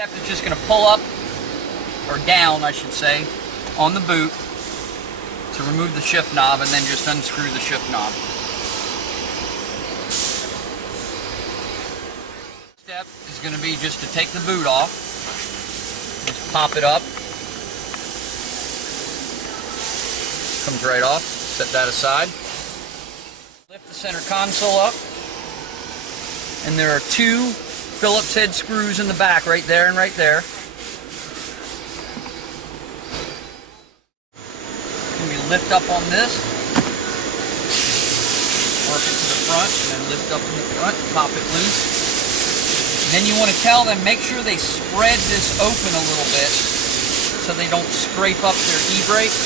Step is just going to pull up, or down I should say, on the boot to remove the shift knob, and then just unscrew the shift knob. Step is going to be just to take the boot off, just pop it up, comes right off, set that aside. Lift the center console up, and there are two Phillips head screws in the back, right there and right there. And we lift up on this, work it to the front, and then lift up in the front, pop it loose. And then you want to tell them, make sure they spread this open a little bit so they don't scrape up their e-brake.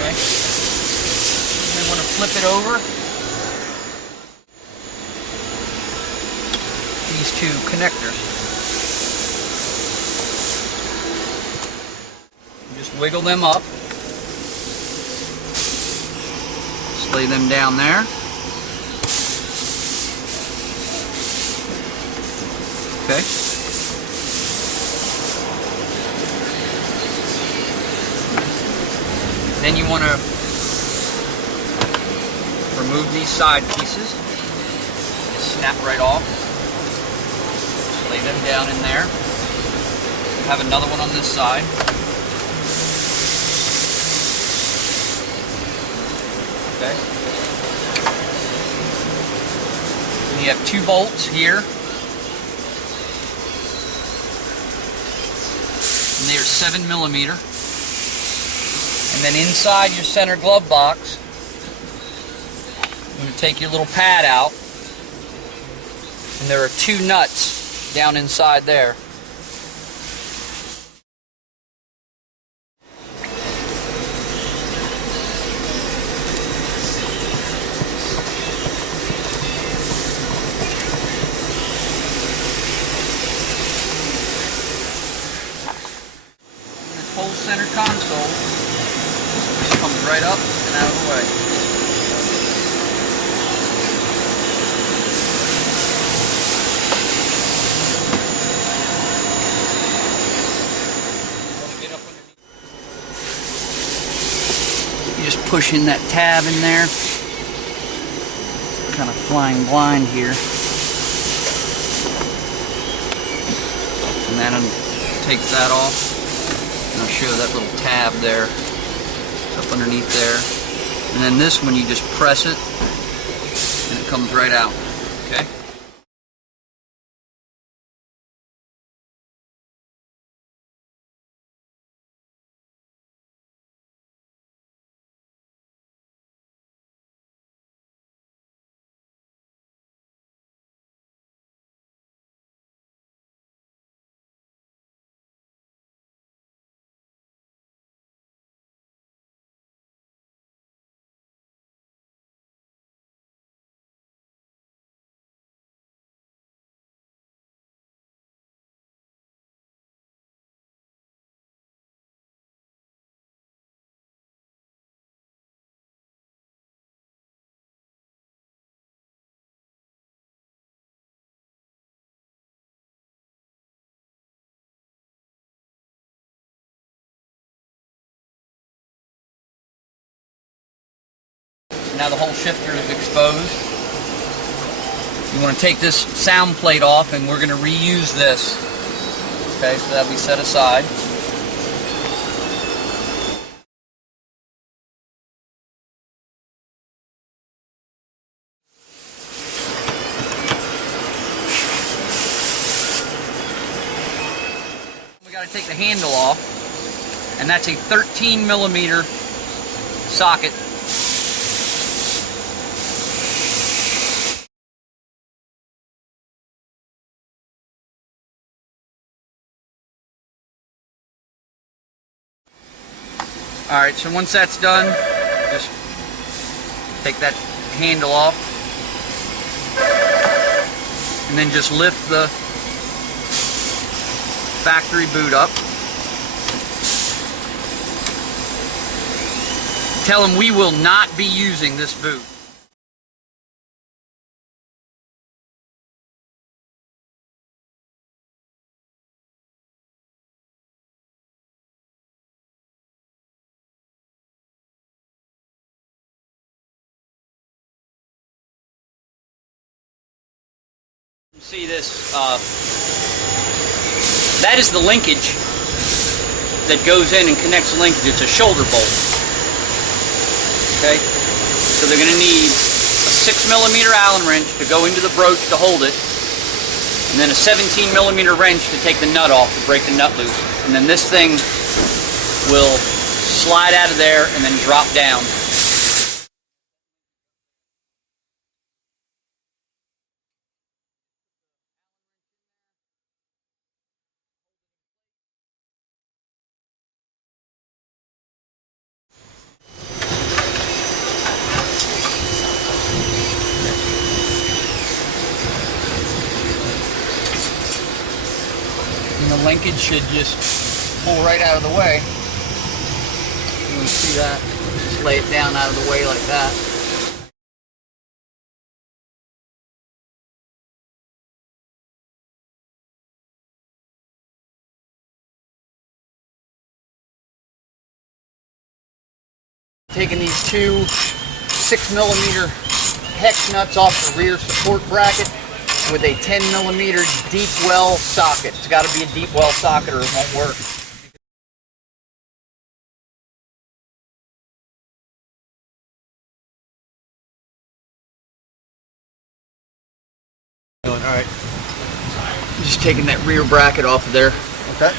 Okay. And then want to flip it over. These two connectors. Just wiggle them up. Lay them down there. Okay. Then you want to remove these side pieces. Just snap right off. Just lay them down in there. Have another one on this side. Okay. And you have two bolts here, and they are 7mm. And then inside your center glove box, you're going to take your little pad out, and there are two nuts down inside there. Whole center console just comes right up and out of the way. You just push in that tab in there. Kind of flying blind here. And then take that off. I'll show that little tab there. It's up underneath there. And then this one you just press it and it comes right out. Okay? Now the whole shifter is exposed. You want to take this sound plate off, and we're going to reuse this. Okay, so that'll be set aside. We got to take the handle off, and that's a 13mm socket. Alright, so once that's done, just take that handle off, and then just lift the factory boot up. Tell them we will not be using this boot. See this? That is the linkage that goes in and connects the linkage. It's a shoulder bolt. Okay? So they're going to need a 6mm Allen wrench to go into the broach to hold it, and then a 17mm wrench to take the nut off to break the nut loose. And then this thing will slide out of there and then drop down. And the linkage should just pull right out of the way. You can see that. Just lay it down out of the way like that. Taking these two 6mm hex nuts off the rear support bracket with a 10mm deep well socket. It's got to be a deep well socket or it won't work. Alright. Just taking that rear bracket off of there. Okay.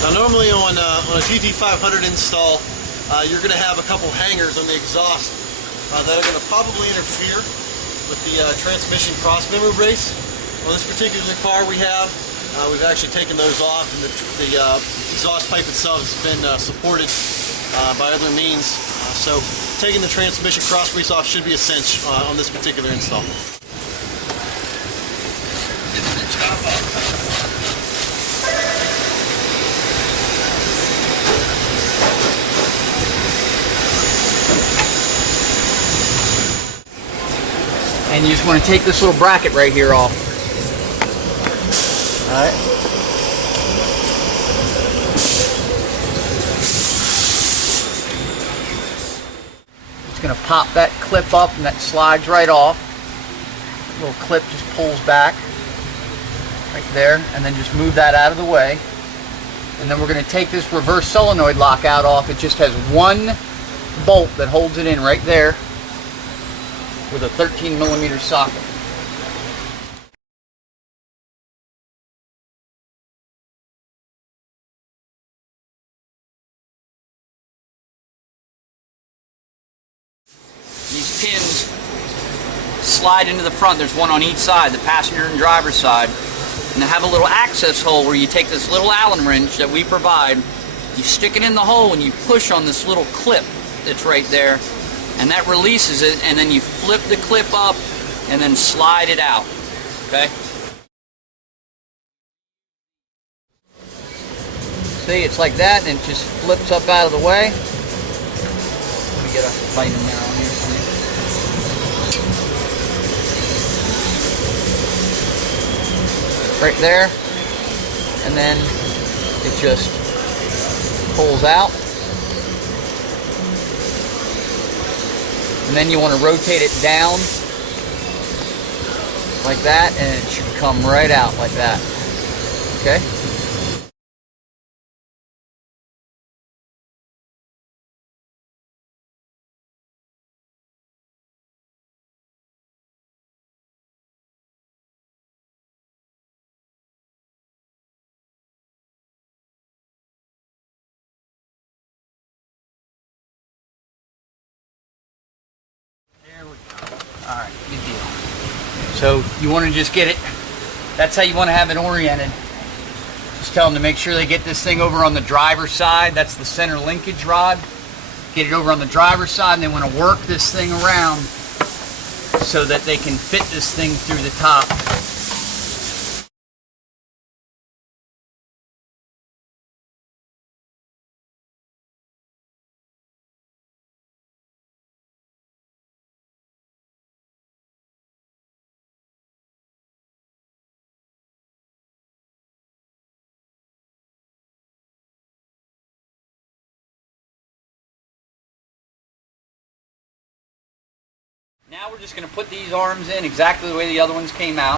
Now normally on a GT500 install, you're going to have a couple hangers on the exhaust that are going to probably interfere with the transmission cross member brace. On this particular car we've actually taken those off, and the exhaust pipe itself has been supported by other means. So taking the transmission cross brace off should be a cinch on this particular install. And you just want to take this little bracket right here off. Alright. Just going to pop that clip up and that slides right off. The little clip just pulls back right there, and then just move that out of the way. And then we're going to take this reverse solenoid lock out off. It just has one bolt that holds it in right there with a 13mm socket. These pins slide into the front. There's one on each side, the passenger and driver's side. And they have a little access hole where you take this little Allen wrench that we provide, you stick it in the hole and you push on this little clip that's right there, and that releases it, and then you flip the clip up and then slide it out. Okay? See, it's like that, and it just flips up out of the way. Let me get a vitamin on here for you. Right there, and then it just pulls out. And then you want to rotate it down like that, and it should come right out like that. Okay? There we go. Alright, good deal. So you want to just get it, that's how you want to have it oriented. Just tell them to make sure they get this thing over on the driver's side. That's the center linkage rod. Get it over on the driver's side, and they want to work this thing around so that they can fit this thing through the top. we're just going to put these arms in exactly the way the other ones came out.